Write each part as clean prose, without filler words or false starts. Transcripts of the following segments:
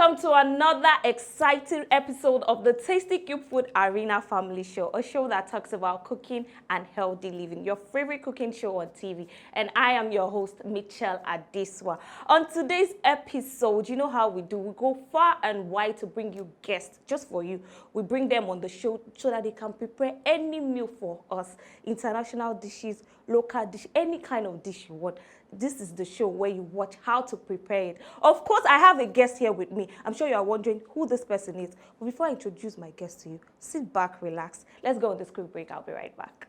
Welcome to another exciting episode of the Tasty Cube Food Arena Family Show, a show that talks about cooking and healthy living, your favorite cooking show on TV. And I am your host, Michelle Adeswa. On today's episode, you know how we do. We go far and wide to bring you guests just for you. We bring them on the show so that they can prepare any meal for us, international dishes, local dish, any kind of dish you want. This is the show where you watch how to prepare it. Of course, I have a guest here with me. I'm sure you are wondering who this person is. But before I introduce my guest to you, sit back, relax. Let's go on the script break. I'll be right back.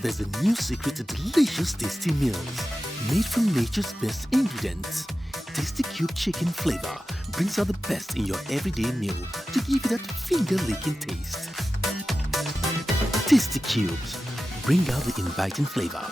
There's a new secret to delicious tasty meals made from nature's best ingredients. Tasty Cube chicken flavor brings out the best in your everyday meal to give you that finger-licking taste. Tasty Cubes bring out the inviting flavor.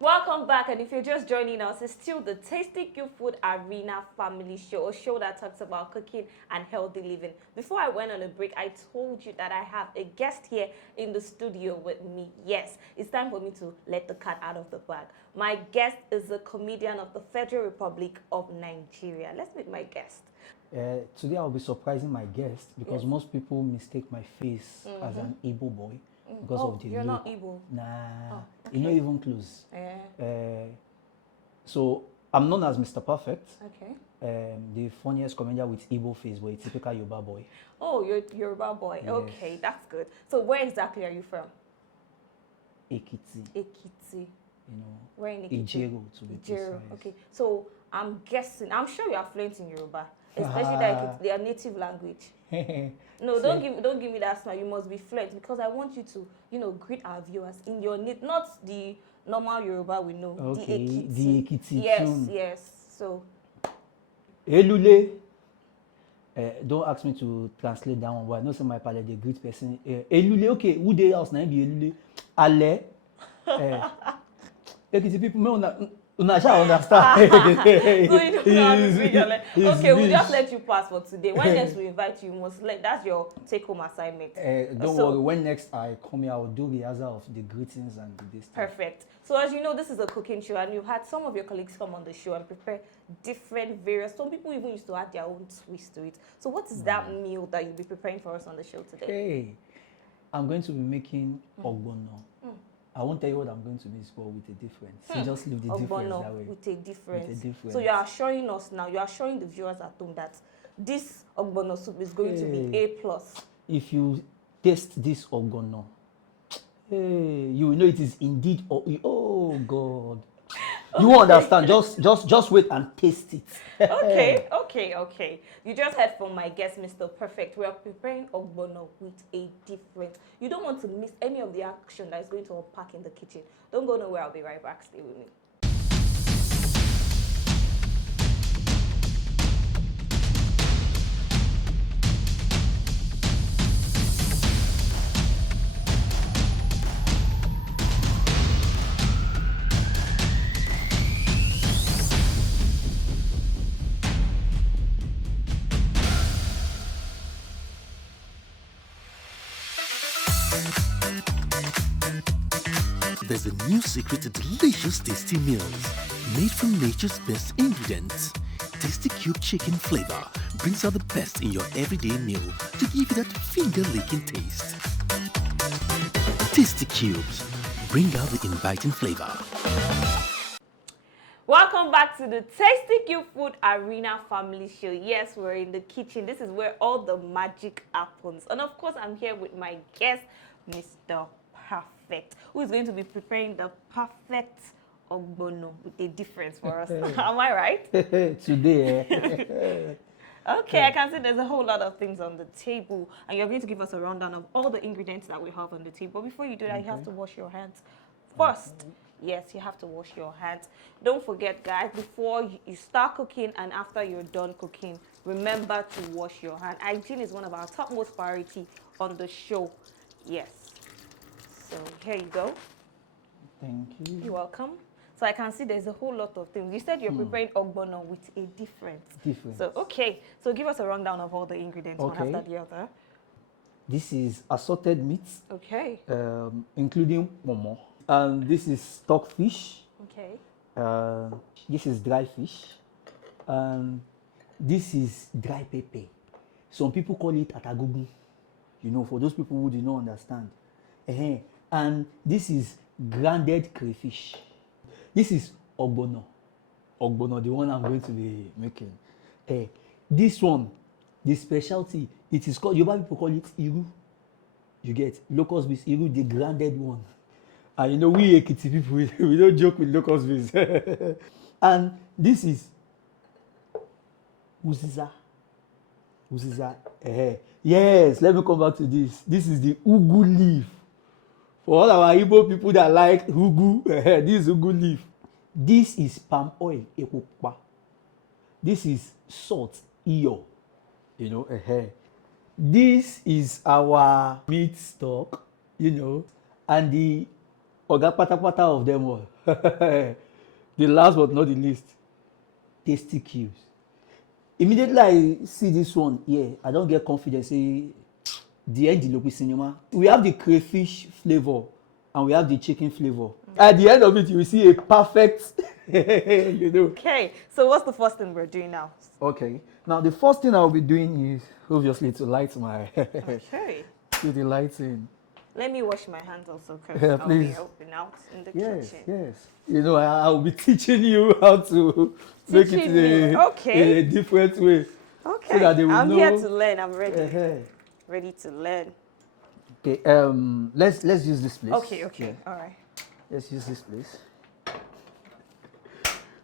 Welcome back, and if you're just joining us, it's still the Tasty Cube Food Arena Family Show, a show that talks about cooking and healthy living. Before I went on a break, I told you that I have a guest here in the studio with me. Yes, it's time for me to let the cat out of the bag. My guest is a comedian of the Federal Republic of Nigeria. Let's meet my guest. Today I'll be surprising my guest because most people mistake my face as an Igbo boy because of the you're look. not Igbo. Nah, okay. you're not even close. Yeah. So I'm known as Mr. Perfect, Okay. the funniest comedian with Igbo face, but a typical Yoruba boy. Oh, you're Yoruba boy. Yes. Okay, that's good. So where exactly are you from? Ekiti, Ekiti. you know, Where in Ekiti? Ijero to be Ijero. precise. Okay. So I'm guessing, I'm sure you are fluent in Yoruba, especially that it's their native language. No, don't give me that smile. You must be fluent because I want you to, greet our viewers in your not the normal Yoruba we know. Okay, the Ekiti. the Ekiti Yes, tune. yes. So Elule. Don't ask me to translate that one, but I know some my pale the great person. Elule, okay, who they house na be Elule? Ale. Ekiti people may una shall understand. so you don't know how to speak your language. Okay, we'll just English. let you pass for today. When next we invite you, you must that's your take-home assignment. Don't So- worry, when next I come here, I will do the rehearsal of the greetings and this stuff. Perfect. So as you know, this is a cooking show, and you've had some of your colleagues come on the show and prepare different various. Some people even used to add their own twist to it. So what is that meal that you'll be preparing for us on the show today? Hey, I'm going to be making ogbono. I won't tell you what I'm going to make, but with a difference. So just leave the difference Ogbono that way. with a difference. With a difference. So you are assuring us now, you are assuring the viewers at home that this ogbono soup is going to be A+. If you taste this ogbono, hey, you will know it is indeed. Oh God. You won't understand. Just wait and taste it. Okay. You just heard from my guest, Mr. Perfect. We are preparing ogbono with a difference. You don't want to miss any of the action that is going to unpack in the kitchen. Don't go nowhere. I'll be right back. Stay with me. There's a new secret to delicious tasty meals made from nature's best ingredients. Tasty Cube chicken flavor brings out the best in your everyday meal to give you that finger-licking taste. Tasty Cubes bring out the inviting flavor. Welcome back to the Tasty Cube Food Arena Family Show. Yes, we're in the kitchen. This is where all the magic happens. And of course, I'm here with my guest, Mr. Perfect, who is going to be preparing the perfect ogbono with a difference for us. Am I right? Today, Okay, I can see there's a whole lot of things on the table, and you're going to give us a rundown of all the ingredients that we have on the table. But before you do that, you have to wash your hands first. Yes, you have to wash your hands. Don't forget, guys, before you start cooking and after you're done cooking, remember to wash your hand. Hygiene is one of our topmost priority on the show. Yes. So here you go. Thank you. You're welcome. So I can see there's a whole lot of things. You said you're preparing ogbono with a difference. So, okay. So give us a rundown of all the ingredients one after the other. This is assorted meats, Okay. including momo. And this is stockfish. Okay. This is dry fish. And this is dry pepper. Some people call it atagugu. You know, for those people who do not understand. And this is grounded crayfish. This is ogbono. Ogbono, the one I'm going to be making. This one, the specialty, it is called, Yoruba people call it iru. You get locust beans, iru, the grounded one. And you know, we Ekiti people, we don't joke with locust beans. And this is uziza. Uziza. Yes, let me come back to this. This is the ugu leaf. For all our Igbo people that like ugu, this is ugu leaf. This is palm oil, ekukpa. This is salt, iyo. You know, This is our meat stock, you know, and the oga pata of them all. The last but not the least, tasty cubes. Immediately I see this one, I don't get confidence. Say, the end of the cinema. We have the crayfish flavor and we have the chicken flavor. At the end of it, you will see a perfect, you know. Okay, so what's the first thing we're doing now? Okay, now the first thing I'll be doing is obviously to light my. Okay. Put the lights in. Let me wash my hands also because Yeah, I'll be please. helping out in the Yes, kitchen. yes. You know, I'll be teaching you how to make it Teaching me, in okay. a different way. Okay, So that they will I'm know. here to learn. I'm ready. Uh-huh. Ready to learn. Okay, let's use this place. Okay, Yeah. all right. Let's use this place.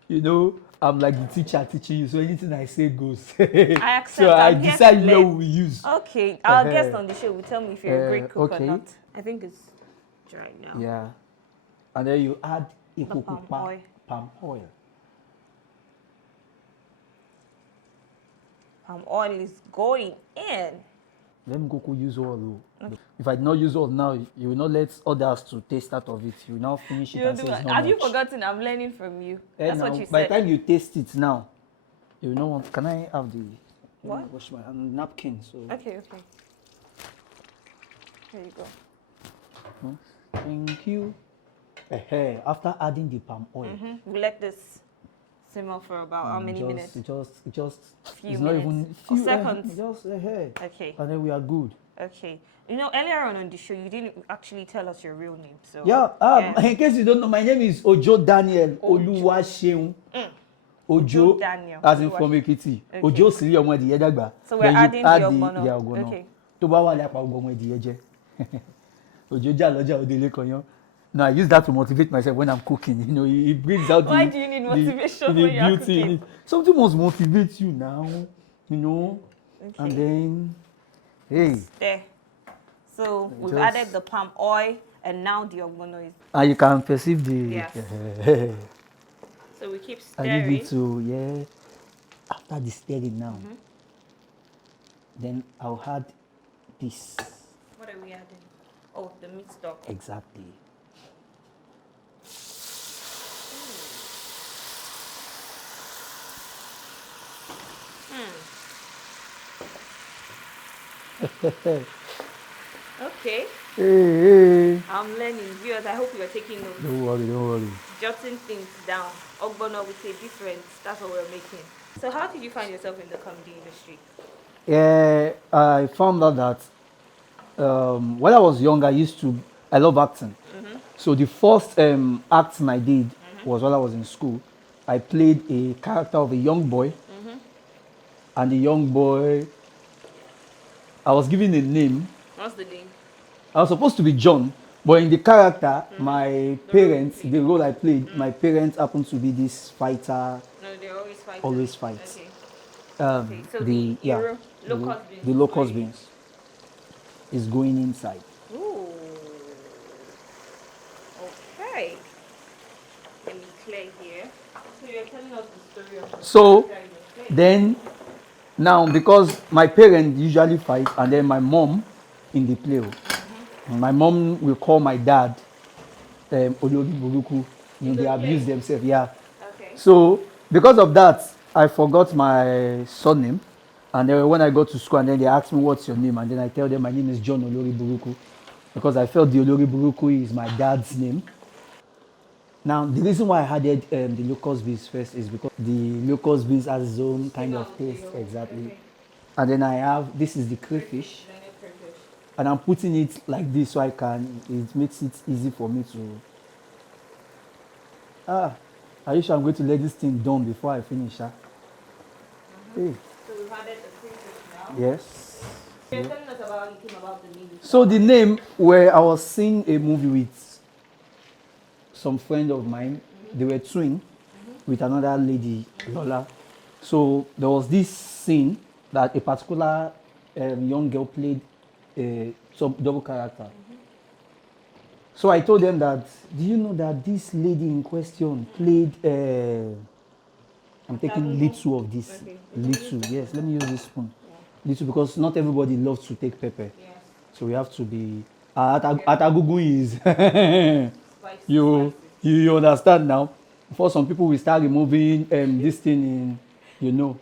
You know, I'm like the teacher teaching you, so anything I say goes. I accept. So I I'm here to decide where learn. we use. Okay, our Uh-huh. guest on the show will tell me if you're a great cook okay. or not. I think it's dry now. Yeah. And then you add palm oil. palm oil. Palm oil is going in. Let me go use all. Okay. If I did not use all now, you will not let others to taste out of it. You will now finish it You and do say it. it's not Have you much. forgotten? I'm learning from you. That's Now, what you by said. the time you taste it now, you will not want. Can I have the What? Let me wash my napkin. So Okay. Here you go. thank you. After adding the palm oil, We let this simmer for about how many minutes? It just Few it's not minutes. even Or few, seconds. just Okay. and then we are good. Okay. You know, earlier on the show, you didn't actually tell us your real name. So Yeah. In case you don't know, my name is Ojo Daniel Oluwaseun. Ojo Daniel as in from Ekiti. Okay. Ojo siri ọmọ ẹdìyẹ dàgbà. So we're Then you adding add the ogbono. yeah, ogbono. Okay. Tó bá wà lápá ọmọ ẹdìyẹ jẹ. Ojo jà lọ́jà òdèlé kan yan. No, I use that to motivate myself when I'm cooking. You know, it brings out Why do you need motivation the when you're beauty in cooking? it. Something must motivate you now, you know. Okay. And then, hey, There. So we've Just- added the palm oil, and now the ogbono is. and you can perceive the. Yes. So we keep I stirring. leave it to after the stirring now. Then I'll add this What are we adding? Oh, the meat stock. exactly. Okay. Hey. I'm learning. Viewers, I hope you are taking notes, Don't worry. jotting things down. Ogbono with a difference. That's what we're making. So how did you find yourself in the comedy industry? I found out that when I was young, I love acting. So the first acting I did was while I was in school. I played a character of a young boy. And the young boy, I was given a name. What's the name? I was supposed to be John, but in the character, my parents, the role I played, my parents happened to be this fighter, No, they're always fighting. always fights. Okay. Okay. So the hero, locust beans. The locust beans is going inside. Ooh. Okay. in Clay here. So you're telling us the story of the So character in Clay. then now because my parents usually fight and then my mom in the play. My mom will call my dad Olori Buruku. You know, they the abuse play? themselves, yeah. Okay. So because of that, I forgot my surname. And then when I go to school and then they ask me what's your name, and then I tell them my name is John Olori Buruku. Because I felt the Olori Buruku is my dad's name. Now the reason why I added the locust beans first is because the locust beans has its own kind of taste, exactly. Okay. And then I have this is the crayfish, Blended crayfish. and I'm putting it like this so it makes it easy for me to. Are you sure I'm going to let this thing done before I finish? Hey, So we've added the crayfish now. yes. You're telling us about you came about the name. So the name where I was seeing a movie with some friend of mine, they were twin with another lady, Lola. So there was this scene that a particular young girl played some double character. So I told them that, do you know that this lady in question played, I'm taking little of this. Okay. Little, yes, let me use this spoon. Little because not everybody loves to take pepper. Yes. So we have to be, Atagugu is, Spicy. you understand now? Before some people will start removing this thing in, you know.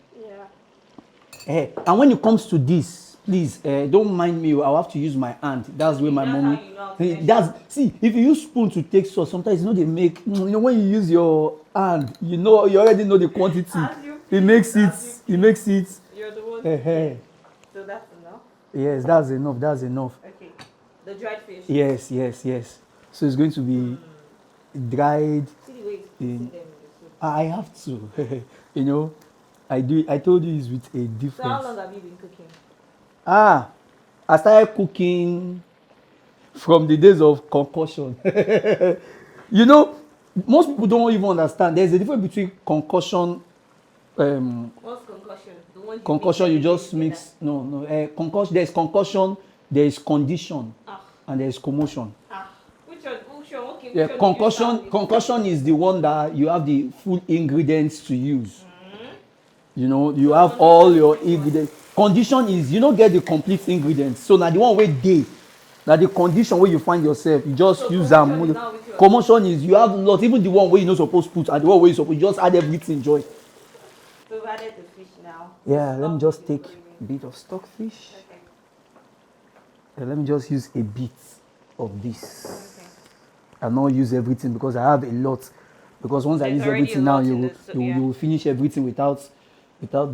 Yeah. And when it comes to this, please don't mind me. I'll have to use my hand. That's where my That's mommy. how you know how to measure. See, if you use spoon to take sauce, sometimes you know they make. You know when you use your hand, you know you already know the quantity. As you It makes it. as It makes it. You're the one. So that's enough. Yes, that's enough. That's enough. Okay. The dried fish. Yes, yes, yes. So it's going to be dried. See the way it's In- putting them in the soup. I have to. You know, I do. I told you it's with a difference. So how long have you been cooking? I started cooking from the days of concussion. You know, most people don't even understand. There's a difference between concussion. What's concussion? The one Concussion, you just together. mix. No. Concussion. There's concussion. There is condition, Ah. and there is commotion. Which one? Okay. Yeah, Which one did you start with? concussion is the one that you have the full ingredients to use. You know, you have all your ingredients. Condition is you don't get the complete ingredients. So now the one way day, now the condition where you find yourself, you just So use commotion them. is now with your- Commotion is you have lots, even the one where you're not supposed to put and the one where you supposed you just add everything joy. So we've added the fish now. Yeah, let me Stock just is take going a bit of stockfish. Okay. Let me just use a bit of this. Okay. I'll not use everything because I have a lot. Because once I There's use already everything a now, lot you in will, the soup, you, will- yeah. you will finish everything without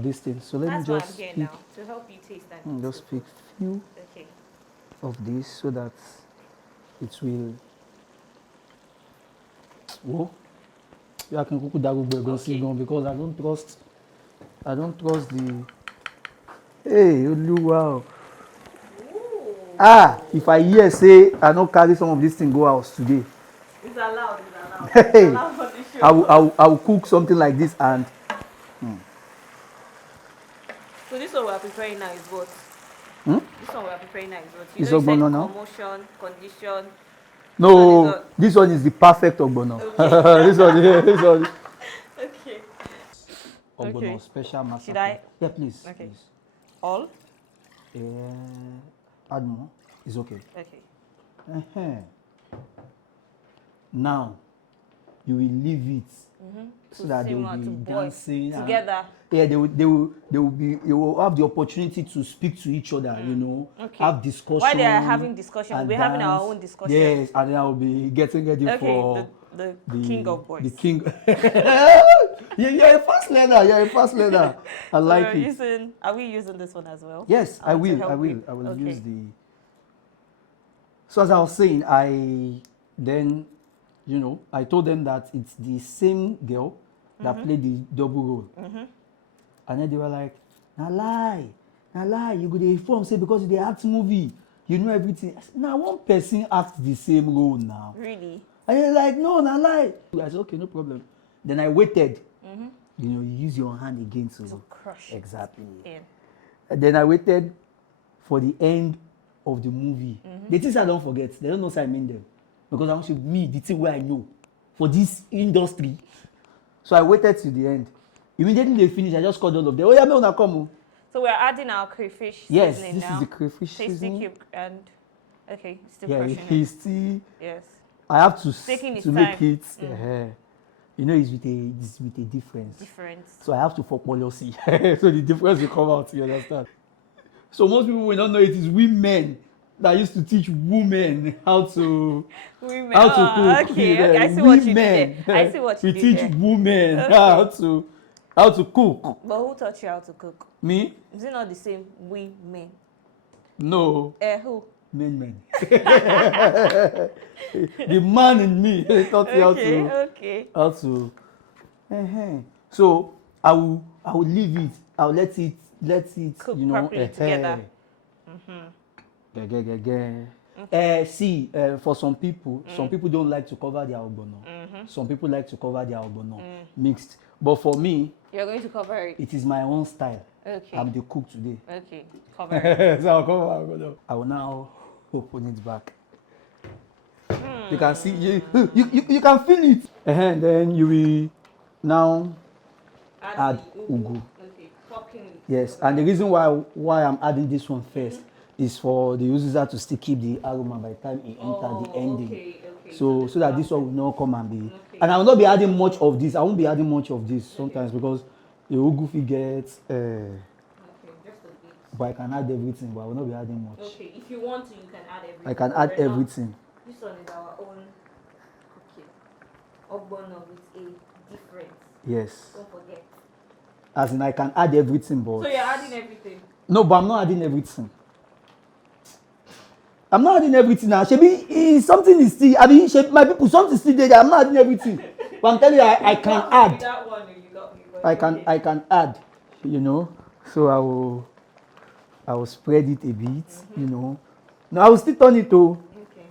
this thing. So let That's me what just I'm here pick, now to help you taste that. just pick few Okay. of this so that it will. Whoa. Yeah, I can cook that Okay. because I don't trust the. Hey, wow. If I hear say I don't carry some of this thing go house today, It's allowed. It's allowed. Hey. It's allowed for the show. I will cook something like this and So this one we're preparing now is what? Hmm? This one we're preparing now is what? It's You said ogbono now? commotion, condition. no, this one is the perfect ogbono. This one. Okay. Ogbono Okay. special massacre. Should I? Yeah, please. Okay. Please. All? Add more. It's okay. Okay. Uh-huh. Now, you will leave it so To that they will simmer, be to boil dancing and- together. Yeah, they will be. You will have the opportunity to speak to each other. You know, Okay. have discussion. While they are having discussion, and we're having our dance. own discussion. Yes, and then I will be getting ready Okay, for the king of boys. The king. You're a fast learner. You're a fast learner. I So like we're it. Are we using this one as well? Yes, I want to will. help I will. you. I will Okay. use the. So as I was saying, I told them that it's the same girl that played the double role, and then they were like, "Na lie, na lie. You go dey inform say because you dey act movie, you know everything." I said, "Now one person acts the same role now." Really? And they're like, "No, na lie." I said, "Okay, no problem." Then I waited. You know, you use your hand again To crush it exactly. in. And then I waited for the end of the movie. The things I don't forget, they don't know say I mean them. Because I want to me, the thing where I know. for this industry. So I waited till the end. Immediately they finished, I just called all of them. Oh yeah, me wanna come. Oh. So we're adding our crayfish Yes, seasoning this now. is the crayfish Tasty seasoning. cube and okay, still Yeah, crushing he's it. still. Yes. I have to Taking his to make time. it. You know, it's with a difference. Different. So I have to for policy. So the difference will come out. You understand? So most people will not know it is women that used to teach women how to Women. how to cook. Okay, I see what you did Women. there. I see what you we did teach there. women Okay. how to cook. But who taught you how to cook? Me? Is it not the same? We men. No. Who? Men. The man in me taught me Okay. how to. So I will leave it. I'll let it Cook you know properly together. See, for some people don't like to cover their ogbono. Some people like to cover their ogbono mixed. But for me, You're going to cover it. it is my own style. Okay. I'm the cook today. Okay. Cover it. So I'll cover my ogbono. I will now open it back. You can see, you can feel it. And then you will now add the ugu. Okay. Popping it. Yes, and the reason why I'm adding this one first is for the uziza to still keep the aroma by the time it enter the ending. Okay. So that this one will not come and be. And I will not be adding much of this. I won't be adding much of this sometimes because the ugu fit get. Okay, just a bit. But I can add everything, but I will not be adding much. Okay, if you want to, you can add everything. I can add We're not- everything. This one is our own cooking. Ogbono with a difference. Yes. Don't forget. As in, I can add everything, but. So you're adding everything. No, but I'm not adding everything. I'm not adding everything now. Shebi, something is still. I mean, my people, something still there. I'm not adding everything. But I'm telling you, I can add. That one, you got me. But I can add. You know, so I will spread it a bit. You know, no, I will still turn it though. Okay.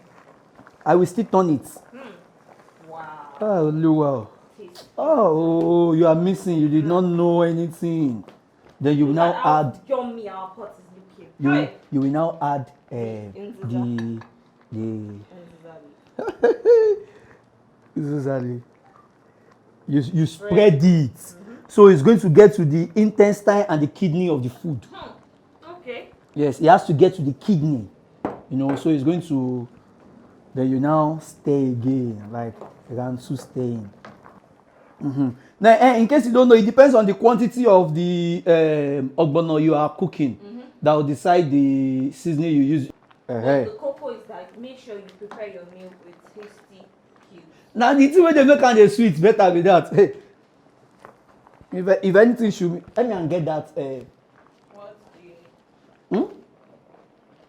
I will still turn it. Wow. Oh, wow. Taste. Oh, you are missing. You did not know anything. Then you will now How add. yummy our pot is looking. Right. You will now add Nzuza. the Exactly. Exactly. You spread it. So it's going to get to the intestine and the kidney of the food. Okay. Yes, it has to get to the kidney. You know, so it's going to. Then you now stay again, like Ransu staying. Now, in case you don't know, it depends on the quantity of the ogbono you are cooking that will decide the seasoning you use. But the cocoa is that make sure you prepare your meal with tasty cubes. Now the thing wey dey make am dey sweet better be that. Hey, if anything should let me and get that. What do you need?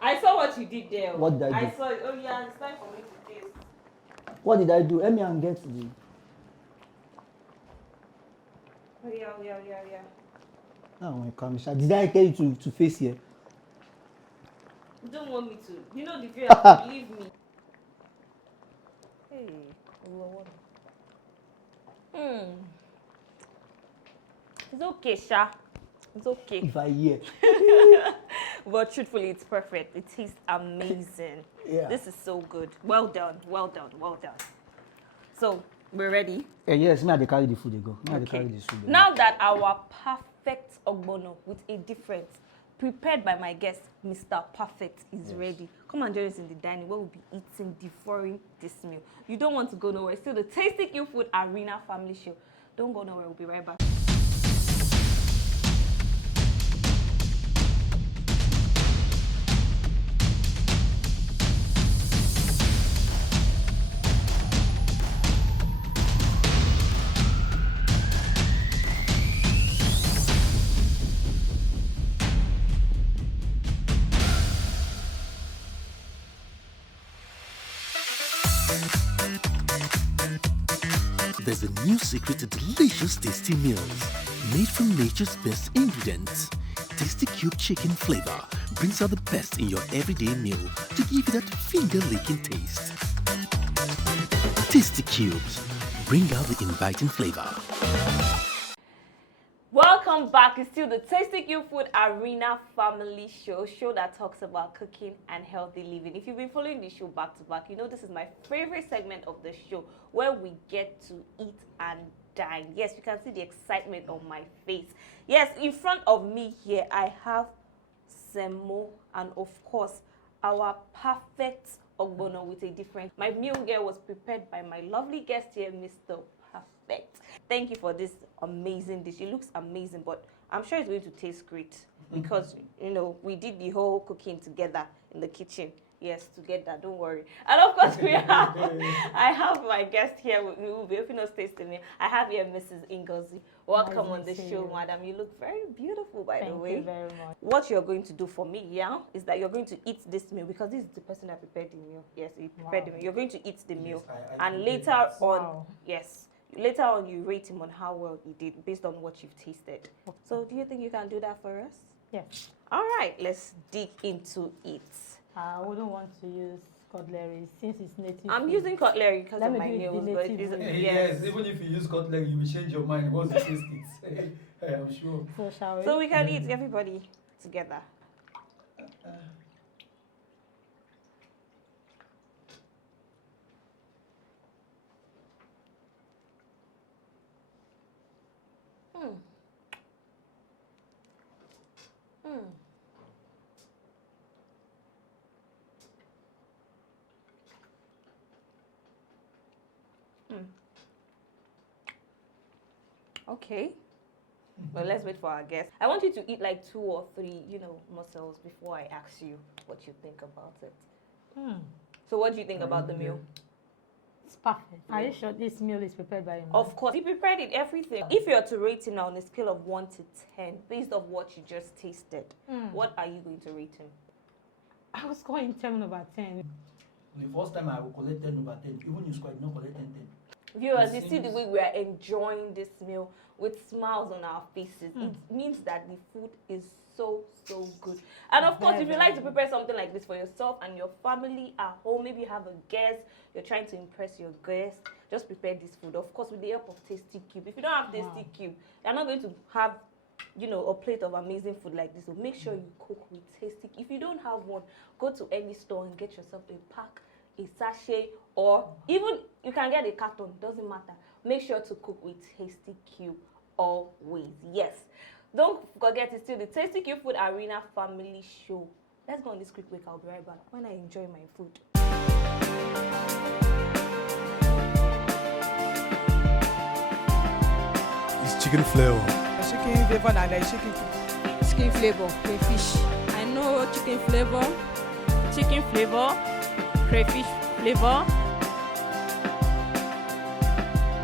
I saw what you did there. What did I do? I saw it. Oh yeah, it's time for me to taste. What did I do? Let me and get the. Oh yeah. Oh my God, did I tell you to face here? You don't want me to. You know the fear. Believe me. Hey, It's okay, Sha. It's okay. If I hear. But truthfully, it's perfect. It tastes amazing. Yeah. This is so good. Well done. So, we're ready. Yes, me I dey carry the food dey go. Me I dey carry the food dey go. Now that our perfect ogbono with a difference, prepared by my guest, Mr. Perfect, is ready. Come and join us in the dining where we'll be eating, devouring this meal. You don't want to go nowhere. It's still the Tasty Cube Food Arena Family Show. Don't go nowhere. We'll be right back. There's a new secret to delicious tasty meals made from nature's best ingredients. Tasty Cube chicken flavor brings out the best in your everyday meal to give you that finger-licking taste. Tasty Cubes bring out the inviting flavor. Welcome Welcome back. It's still the Tasty Cube Food Arena family show that talks about cooking and healthy living. If you've been following the show back to back, you know this is my favorite segment of the show where we get to eat and dine. Yes, you can see the excitement on my face. Yes, in front of me here, I have semo and of course our perfect ogbono with a different. My meal here was prepared by my lovely guest here, Mr. Perfect. Thank you for this amazing dish. It looks amazing, but I'm sure it's going to taste great because, you know, we did the whole cooking together in the kitchen. Yes, together, don't worry. And of course, I have my guest here who will be helping us tasting it. I have here Mrs. Ngozi. Welcome on the show, madam. You look very beautiful, by the way. Thank you very much. What you're going to do for me, yeah, is that you're going to eat this meal because this is the person that prepared the meal. Yes, he prepared the meal. You're going to eat the meal. And later on, yes, later on you rate him on how well he did based on what you've tasted. So do you think you can do that for us? Yes. All right, let's dig into it. I wouldn't want to use cutlery since it's native. I'm food. using cutlery because Let of me my do it the nails, but native way. Yes, even if you use cutlery, you will change your mind once you taste it. I'm sure. So shall we? so we can eat everybody together. Hmm. Hmm. Okay. Well, let's wait for our guest. I want you to eat like 2 or 3, mussels before I ask you what you think about it. So what do you think about the meal? It's perfect. Are you sure this meal is prepared by you? Of course, he prepared it, everything. If you're to rate him on a scale of 1 to 10, based on what you just tasted, what are you going to rate him? I was going 10/10. The first time I will collect 10/10. Even you score, not collect 10/10. Viewers, you see the way we are enjoying this meal with smiles on our faces. It means that the food is so good. And of course, if you like to prepare something like this for yourself and your family at home, maybe you have a guest, you're trying to impress your guest, just prepare this food. Of course, with the help of Tasty Cube. If you don't have Tasty Cube, you're not going to have, a plate of amazing food like this. So make sure you cook with Tasty Cube. If you don't have one, go to any store and get yourself a pack, a sachet, or even you can get a carton, doesn't matter. Make sure to cook with Tasty Cube always. Yes. Don't forget, it's still the Tasty Cube Food Arena family show. Let's go on this quick break. I'll be right back when I enjoy my food. It's chicken flavor. Chicken flavor and like chicken flavor, crayfish. I know chicken flavor, crayfish flavor.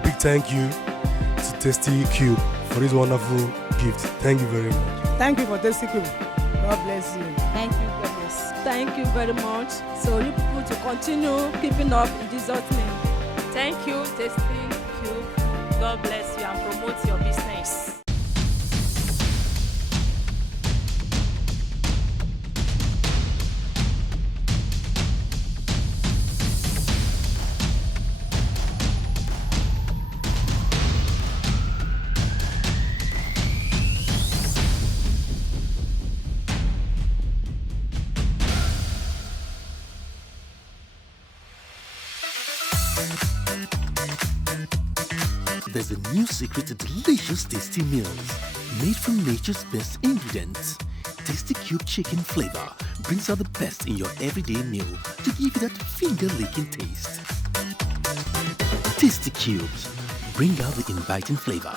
Big thank you to Tasty Cube for this wonderful gift. Thank you very much. Thank you for tasting cube. God bless you. Thank you, God bless. Thank you very much. So you people to continue keeping up in Jesus' name. Thank you, Tasty Cube. God bless you and promote your business. There's a new secret to delicious tasty meals made from nature's best ingredients. Tasty Cube chicken flavor brings out the best in your everyday meal to give you that finger-licking taste. Tasty Cubes, bring out the inviting flavor.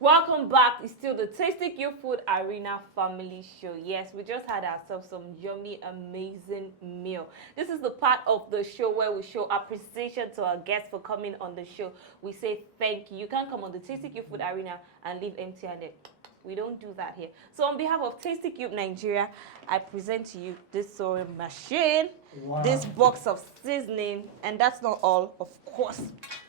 Welcome back. It's still the Tasty Cube Food Arena family show. Yes, we just had ourselves some yummy, amazing meal. This is the part of the show where we show appreciation to our guests for coming on the show. We say thank you. You can't come on the Tasty Cube Food Arena and leave empty-handed. We don't do that here. So on behalf of Tasty Cube Nigeria, I present to you this sewing machine, this box of seasoning, and that's not all, of course,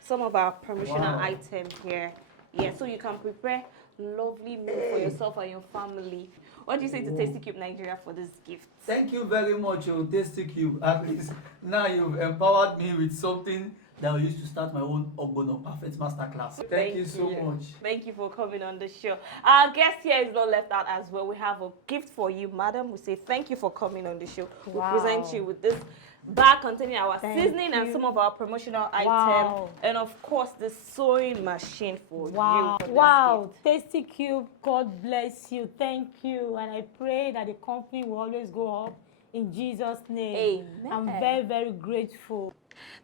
some of our promotional items here. Yeah, so you can prepare lovely meal for yourself and your family. What do you say to Tasty Cube Nigeria for this gift? Thank you very much, Tasty Cube. At least now you've empowered me with something that I used to start my own Ogbono Perfect Masterclass. Thank you so much. Thank you for coming on the show. Our guest here is not left out as well. We have a gift for you, madam. We say thank you for coming on the show. Wow. We present you with this bag containing our Thank seasoning and you. some of our promotional items. Wow. And of course, the sewing machine for Wow. you. Wow. Tasty Cube, God bless you. Thank you. And I pray that the company will always go up in Jesus' name. Amen. I'm very, very grateful.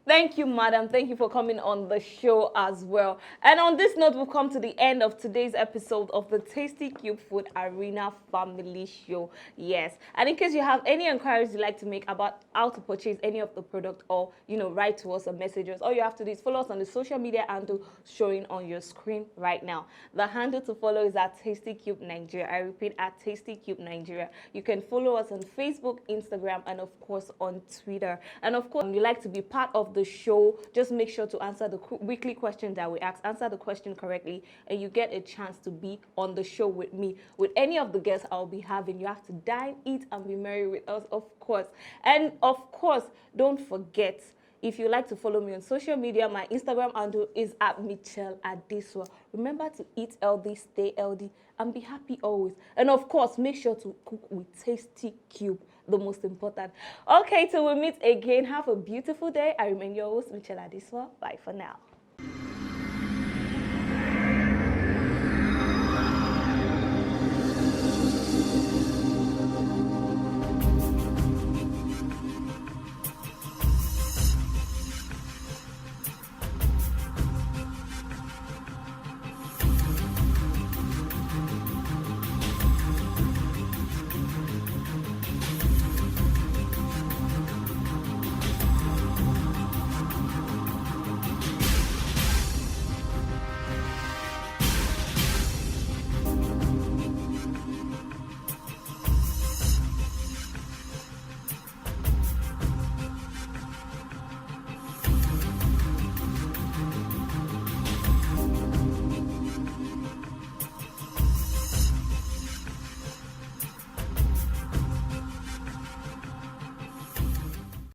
Thank you, madam. Thank you for coming on the show as well. And on this note, we've come to the end of today's episode of the Tasty Cube Food Arena Family Show. Yes. And in case you have any inquiries you'd like to make about how to purchase any of the product or, write to us or message us, all you have to do is follow us on the social media handle showing on your screen right now. The handle to follow is at Tasty Cube Nigeria. I repeat, at Tasty Cube Nigeria. You can follow us on Facebook, Instagram, and of course on Twitter. And of course, if you'd like to be part of the show, just make sure to answer the weekly question that we ask. Answer the question correctly, and you get a chance to be on the show with me, with any of the guests I'll be having. You have to dine, eat, and be merry with us, of course. And of course, don't forget, if you like to follow me on social media, my Instagram handle is at Michelle Adesua. Remember to eat healthy, stay healthy, and be happy always. And of course, make sure to cook with Tasty Cube, the most important. Okay, till we meet again, have a beautiful day. I remain your host, Michelle Adesua. Bye for now.